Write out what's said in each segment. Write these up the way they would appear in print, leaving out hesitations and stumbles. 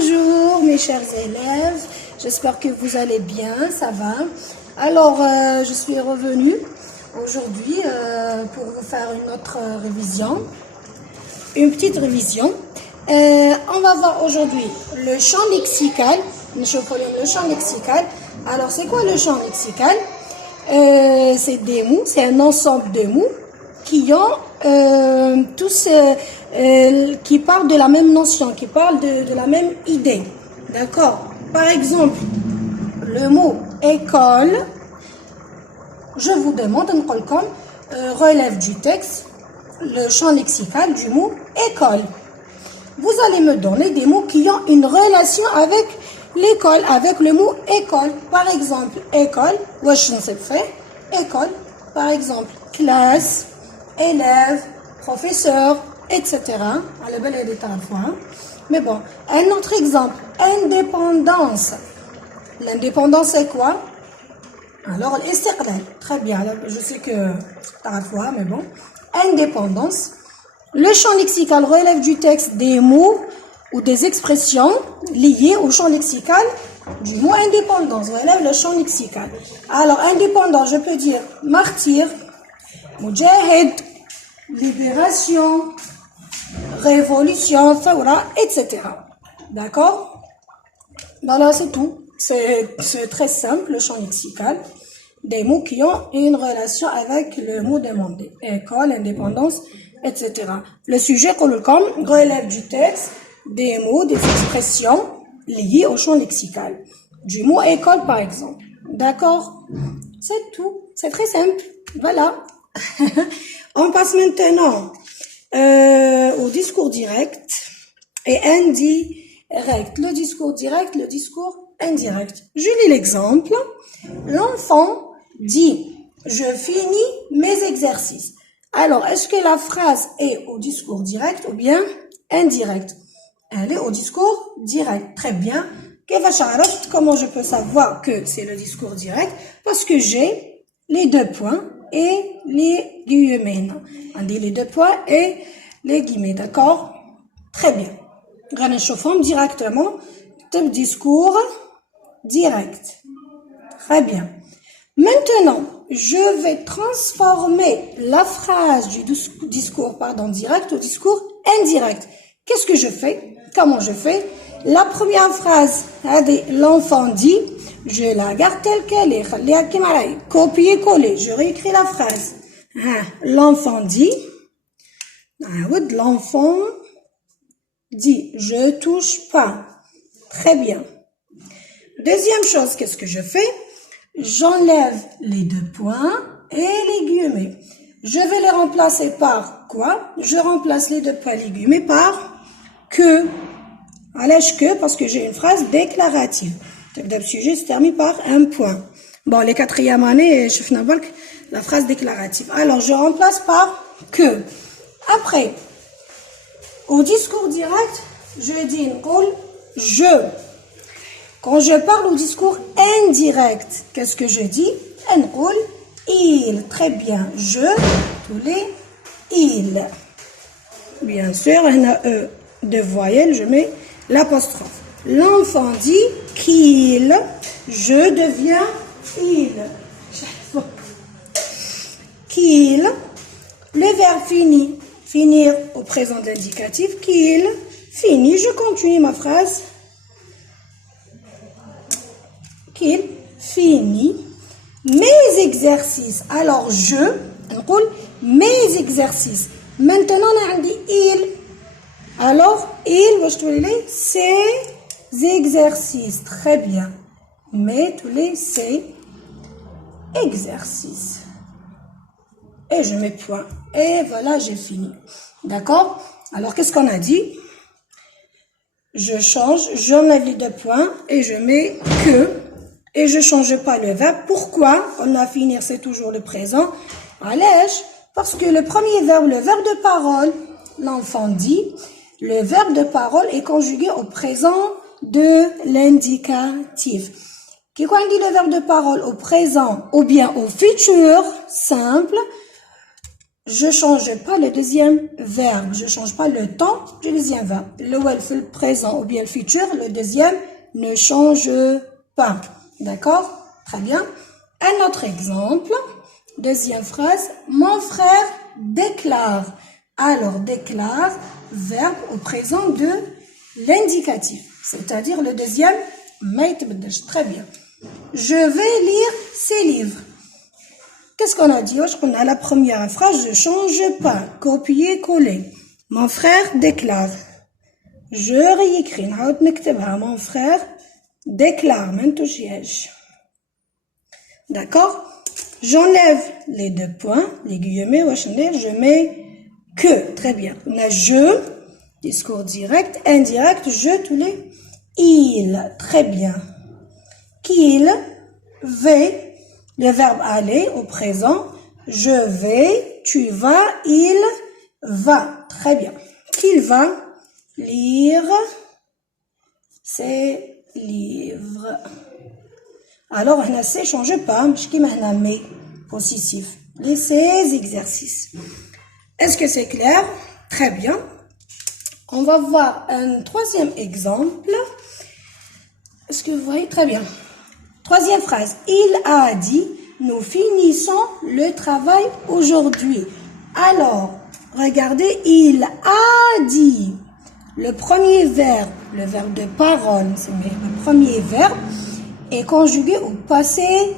Bonjour mes chers élèves, j'espère que vous allez bien, ça va. Alors, je suis revenue aujourd'hui pour vous faire une autre révision, une petite révision. On va voir aujourd'hui le champ lexical. Le champ lexical. Alors, c'est quoi le champ lexical? C'est des mots, c'est un ensemble de mots qui ont tous qui parlent de la même notion, qui parlent de la même idée. D'accord? Par exemple, le mot école, je vous demande, relève du texte, le champ lexical du mot école. Vous allez me donner des mots qui ont une relation avec l'école, avec le mot école. Par exemple, école, école, par exemple, classe, élève, professeur, etc. Mais bon, un autre exemple, indépendance. L'indépendance, c'est quoi? Alors, l'istiqlal. Très bien, je sais que mais bon. Indépendance. Le champ lexical relève du texte des mots ou des expressions liées au champ lexical du mot indépendance. Relève le champ lexical. Alors, indépendant, je peux dire martyr, mujahid, libération, révolution, fawra, etc. D'accord? Voilà, c'est tout. C'est très simple, le champ lexical. Des mots qui ont une relation avec le mot demandé. École, indépendance, etc. Le sujet relève du texte des mots, des expressions liées au champ lexical. Du mot école, par exemple. D'accord? C'est tout. C'est très simple. Voilà. On passe maintenant au discours direct et indirect. Le discours direct, le discours indirect. Je lis l'exemple. L'enfant dit « Je finis mes exercices ». Alors, est-ce que la phrase est au discours direct ou bien indirect? Elle est au discours direct. Très bien. Comment je peux savoir que c'est le discours direct? Parce que j'ai les deux points et les guillemets. On dit les deux points et les guillemets, d'accord? Très bien. Renachauffons directement. Discours direct. Très bien. Maintenant, je vais transformer la phrase du discours direct au discours indirect. Qu'est-ce que je fais? Comment je fais? La première phrase, l'enfant dit, je la garde telle qu'elle est. Copier-coller, je réécris la phrase. L'enfant dit, l'enfant dit, je touche pas. Très bien. Deuxième chose, qu'est-ce que je fais? J'enlève les deux points et les guillemets. Je vais les remplacer par quoi? Je remplace les deux points et les guillemets par que. Allège que, parce que j'ai une phrase déclarative. Le sujet se termine par un point. Bon, les quatrièmes années, je fais la phrase déclarative. Alors, je remplace par que. Après, au discours direct, je dis je. Quand je parle au discours indirect, qu'est-ce que je dis? Il. Très bien. Je, tous les il. Bien sûr, il y a deux voyelles, je mets l'apostrophe. L'enfant dit qu'il, je deviens il. Qu'il, le verbe finit, finir au présent de l'indicatif, qu'il finit, je continue ma phrase. Qu'il finit mes exercices. Alors, mes exercices. Maintenant, on a dit il. Alors, ses exercices. Très bien. Mais tous les ses exercices. Et je mets point. Et voilà, j'ai fini. D'accord? Alors, qu'est-ce qu'on a dit? Je change, j'enlève les deux points et je mets que. Et je ne change pas le verbe. Pourquoi? On a fini, c'est toujours le présent. Allège. Parce que le premier verbe, le verbe de parole, l'enfant dit, le verbe de parole est conjugué au présent de l'indicatif. Quand on dit le verbe de parole au présent ou bien au futur simple, je change pas le deuxième verbe, je change pas le temps du deuxième verbe. Le fait le présent ou bien le futur, le deuxième ne change pas. D'accord? Très bien. Un autre exemple. Deuxième phrase. Mon frère déclare. Alors, déclare, verbe au présent de l'indicatif. C'est-à-dire le deuxième, très bien. Je vais lire ces livres. Qu'est-ce qu'on a dit? On a la première phrase, je change pas. Copier, coller. Mon frère déclare. Je réécris. Mon frère déclare. D'accord? J'enlève les deux points, les guillemets, je mets que. Très bien. On a je, discours direct, indirect, je, tous les il. Très bien. Qu'il, vais, le verbe aller au présent, je vais, tu vas, il va. Très bien. Qu'il va lire ses livres. Alors, on a ces change pas, mais possessif. Les ces exercices. Est-ce que c'est clair? Très bien. On va voir un troisième exemple. Est-ce que vous voyez? Très bien. Troisième phrase. Il a dit, nous finissons le travail aujourd'hui. Alors, regardez, il a dit. Le premier verbe, le verbe de parole, c'est le premier verbe, est conjugué au passé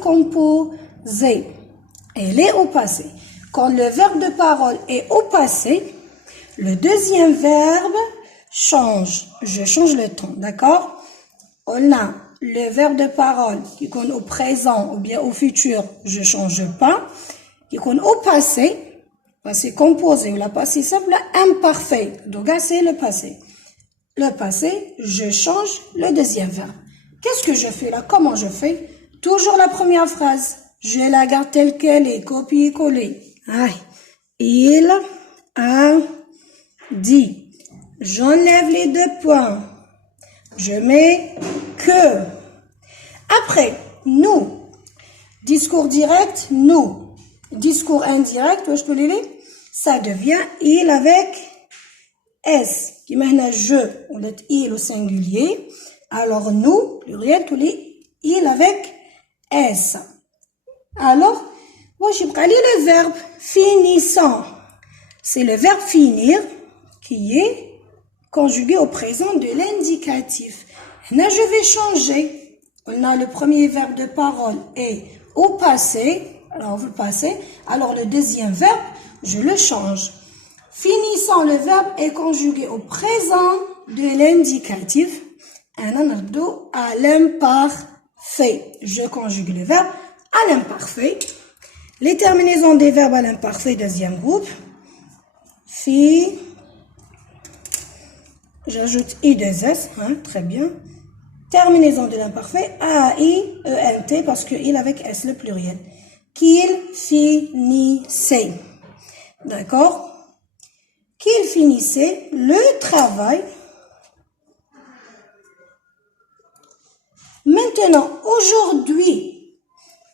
composé. Elle est au passé. Quand le verbe de parole est au passé, le deuxième verbe change. Je change le ton, d'accord? On a le verbe de parole qui compte au présent ou bien au futur, je change pas. Qui compte au passé composé ou la passé simple imparfait. Donc, c'est le passé. Le passé, je change le deuxième verbe. Qu'est-ce que je fais là? Comment je fais? Toujours la première phrase. Je la garde telle qu'elle est, copier-coller. Il a dit. J'enlève les deux points. Je mets que. Après, nous. Discours direct, nous. Discours indirect, je peux les lire? Ça devient il avec S. Qui maintenant je, on est il au singulier. Alors nous, pluriel, tous les il avec S. Alors, moi j'ai pris le verbe finissant. C'est le verbe finir qui est conjugué au présent de l'indicatif. Là, je vais changer. On a le premier verbe de parole et au passé. Alors, vous le passez. Alors, le deuxième verbe, je le change. Finissant, le verbe est conjugué au présent de l'indicatif. Un anneau à l'imparfait. Je conjugue le verbe à l'imparfait. Les terminaisons des verbes à l'imparfait, deuxième groupe. J'ajoute I2S, très bien. Terminaison de l'imparfait, A-I-E-N-T, parce que il avec S, le pluriel. Qu'il finissait. D'accord? Qu'il finissait le travail. Maintenant, aujourd'hui,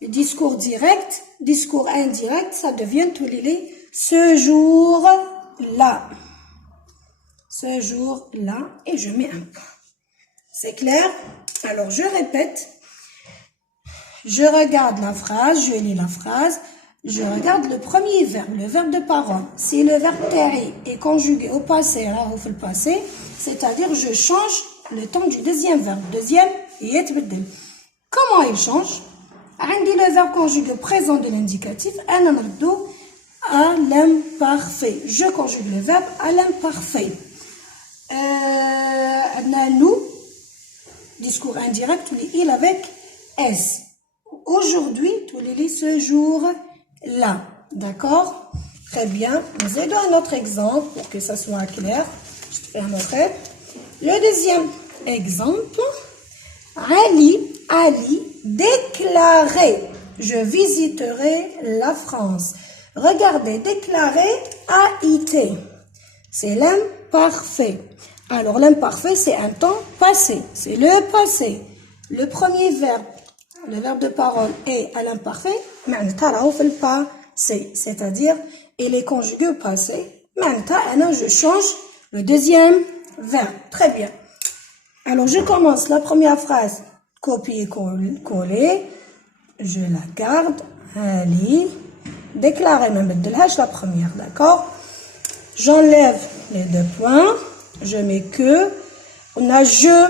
le discours direct, discours indirect, ça devient tous les ce jour-là. Ce jour-là, et je mets un point. C'est clair? Alors, je répète. Je regarde la phrase, je lis la phrase. Je regarde le premier verbe, le verbe de parole. Si le verbe terri est conjugué au passé, alors on fait le passé, c'est-à-dire je change le temps du deuxième verbe. Deuxième, يتبدل. Comment il change? عندي le verbe conjugué au présent de l'indicatif, أنا نردو à l'imparfait. Je conjugue le verbe à l'imparfait. Nous, discours indirect, tous les il avec S. Aujourd'hui, tous les ce jour-là. D'accord? Très bien. Nous aidons un autre exemple pour que ça soit clair. Je te fais un autre. Le deuxième exemple. Ali déclarait. Je visiterai la France. Regardez, déclarer A-I-T. C'est l'imparfait. Alors, l'imparfait, c'est un temps passé. C'est le passé. Le premier verbe, le verbe de parole est à l'imparfait. Mais on ne pas c'est-à-dire il est conjugué au passé. Maintenant, je change le deuxième verbe. Très bien. Alors, je commence la première phrase, copier-coller. Je la garde. Ali. Déclarer, même la première, d'accord? J'enlève les deux points. Je mets que. On a je.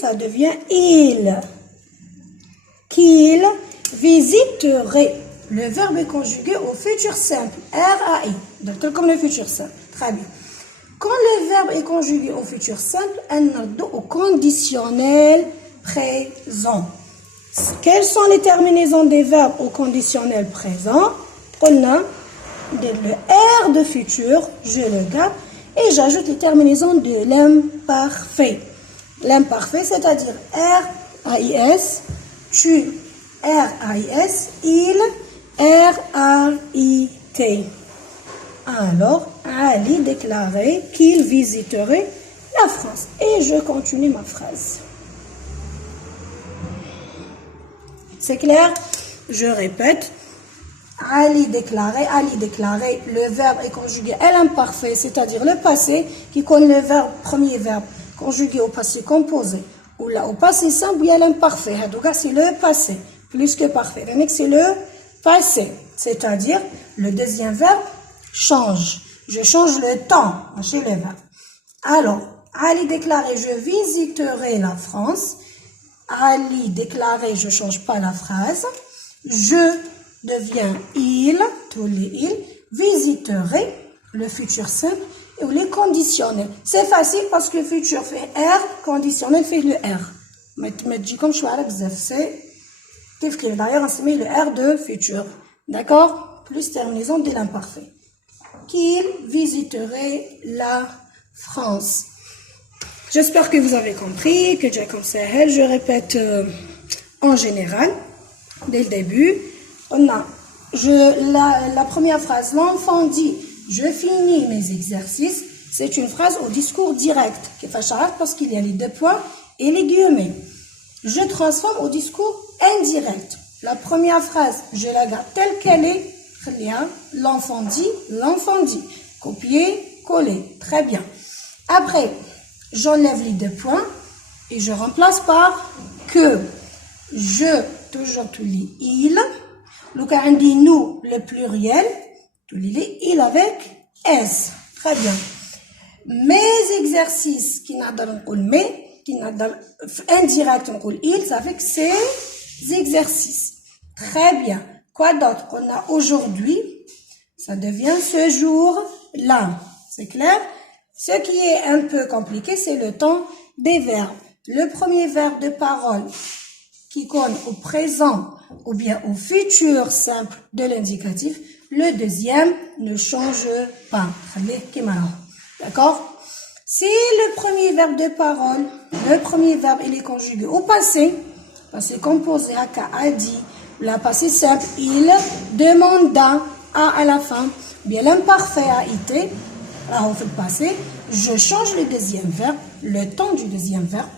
Ça devient il. Qu'il visiterait. Le verbe est conjugué au futur simple. R-A-I. Donc, comme le futur simple. Très bien. Quand le verbe est conjugué au futur simple, on a au conditionnel présent. Quelles sont les terminaisons des verbes au conditionnel présent? On a le R de futur, je le garde, et j'ajoute les terminaisons de l'imparfait. L'imparfait, c'est-à-dire R-A-I-S, tu, R-A-I-S, il, R-A-I-T. Alors, Ali déclarait qu'il visiterait la France. Et je continue ma phrase. C'est clair? Je répète. Ali déclarait, le verbe est conjugué à l'imparfait, c'est-à-dire le passé, qui connaît le verbe, premier verbe, conjugué au passé composé. Ou là, au passé simple, il y a l'imparfait. En tout cas, c'est le passé, plus que parfait. C'est le passé, c'est-à-dire le deuxième verbe change. Je change le temps chez le verbe. Alors, Ali déclarait, je visiterai la France. Ali déclarait, je ne change pas la phrase. Je devient il, tous les il, visiterai, le futur simple, et les conditionnels. C'est facile parce que le futur fait R, conditionnel fait le R. Mais dis comme je suis à c'est d'ailleurs on se met le R de futur. D'accord? Plus terminaison de l'imparfait. Qu'il visiterait la France. J'espère que vous avez compris, que j'ai comme ça, je répète en général, dès le début. On a la première phrase, l'enfant dit, je finis mes exercices. C'est une phrase au discours direct, qui fait parce qu'il y a les deux points et les guillemets. Je transforme au discours indirect. La première phrase, je la garde telle qu'elle est. L'enfant dit, copier, coller. Très bien. Après, j'enlève les deux points et je remplace par que. Je, toujours tous les il. Le cas dit nous, le pluriel. Tous les il avec S. Très bien. Mes exercices, qui n'a pas mais, qui n'a pas indirect, on il, ça fait que ces exercices. Très bien. Quoi d'autre? On a aujourd'hui, ça devient ce jour-là. C'est clair? Ce qui est un peu compliqué, c'est le temps des verbes. Le premier verbe de parole qui conne au présent ou bien au futur simple de l'indicatif, le deuxième ne change pas. D'accord? Si le premier verbe de parole, le premier verbe il est conjugué au passé composé a dit, la passé simple, il demanda à la fin, bien l'imparfait a été, alors on fait le passé, je change le deuxième verbe, le temps du deuxième verbe.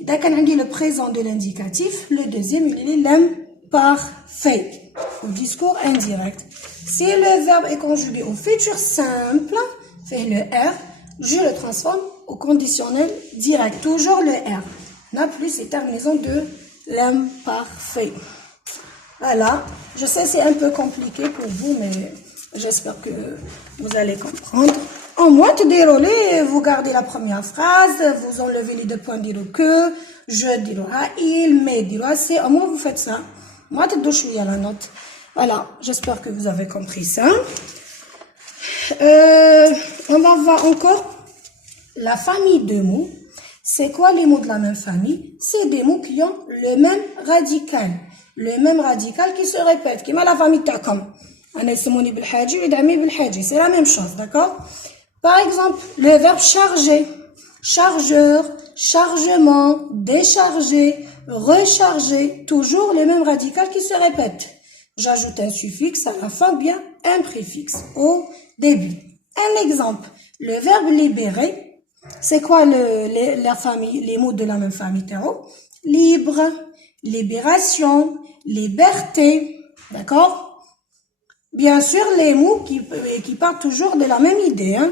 Dès qu'on a dit le présent de l'indicatif, le deuxième il est l'imparfait, au discours indirect. Si le verbe est conjugué au futur simple, fait le R, je le transforme au conditionnel direct, toujours le R. On a plus les terminaisons de l'imparfait. Voilà, je sais c'est un peu compliqué pour vous, mais j'espère que vous allez comprendre. En moins, vous gardez la première phrase, vous enlevez les deux points, dire que, je dire il, mais dire c'est. Au moins, vous faites ça. Moi, je suis à la note. Voilà, j'espère que vous avez compris ça. On va voir encore la famille de mots. C'est quoi les mots de la même famille? C'est des mots qui ont le même radical. Le même radical qui se répète. Qui met la famille takom. C'est la même chose, d'accord? Par exemple, le verbe charger, chargeur, chargement, décharger, recharger, toujours le même radical qui se répète. J'ajoute un suffixe à la fin, bien un préfixe au début. Un exemple, le verbe libérer, c'est quoi la famille, les mots de la même famille, Théo? Libre, libération, liberté, d'accord? Bien sûr, les mots qui partent toujours de la même idée. Hein.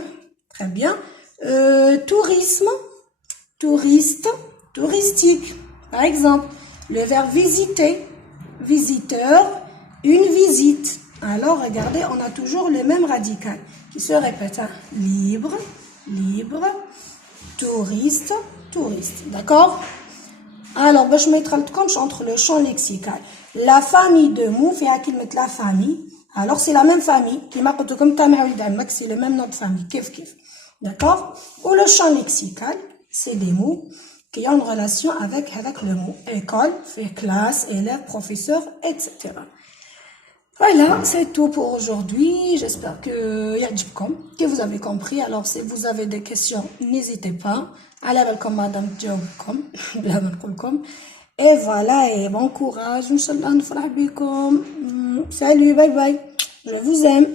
Très bien. Tourisme, touriste, touristique. Par exemple, le verbe visiter, visiteur, une visite. Alors, regardez, on a toujours le même radical qui se répète. Hein. Libre, libre, touriste, touriste. D'accord? Alors, je vais mettre entre le champ lexical. La famille de mots, fait la famille. Alors, c'est la même famille. Qui m'a comme c'est le même nom de famille. Kif, kif. D'accord? Ou le champ lexical, c'est des mots qui ont une relation avec le mot école, fait classe, élève, professeur, etc. Voilà, c'est tout pour aujourd'hui. J'espère que vous avez compris. Alors, si vous avez des questions, n'hésitez pas. Allez avec madame Djobkom. Et voilà, et bon courage. Inch'Allah, salut, bye bye. Je vous aime.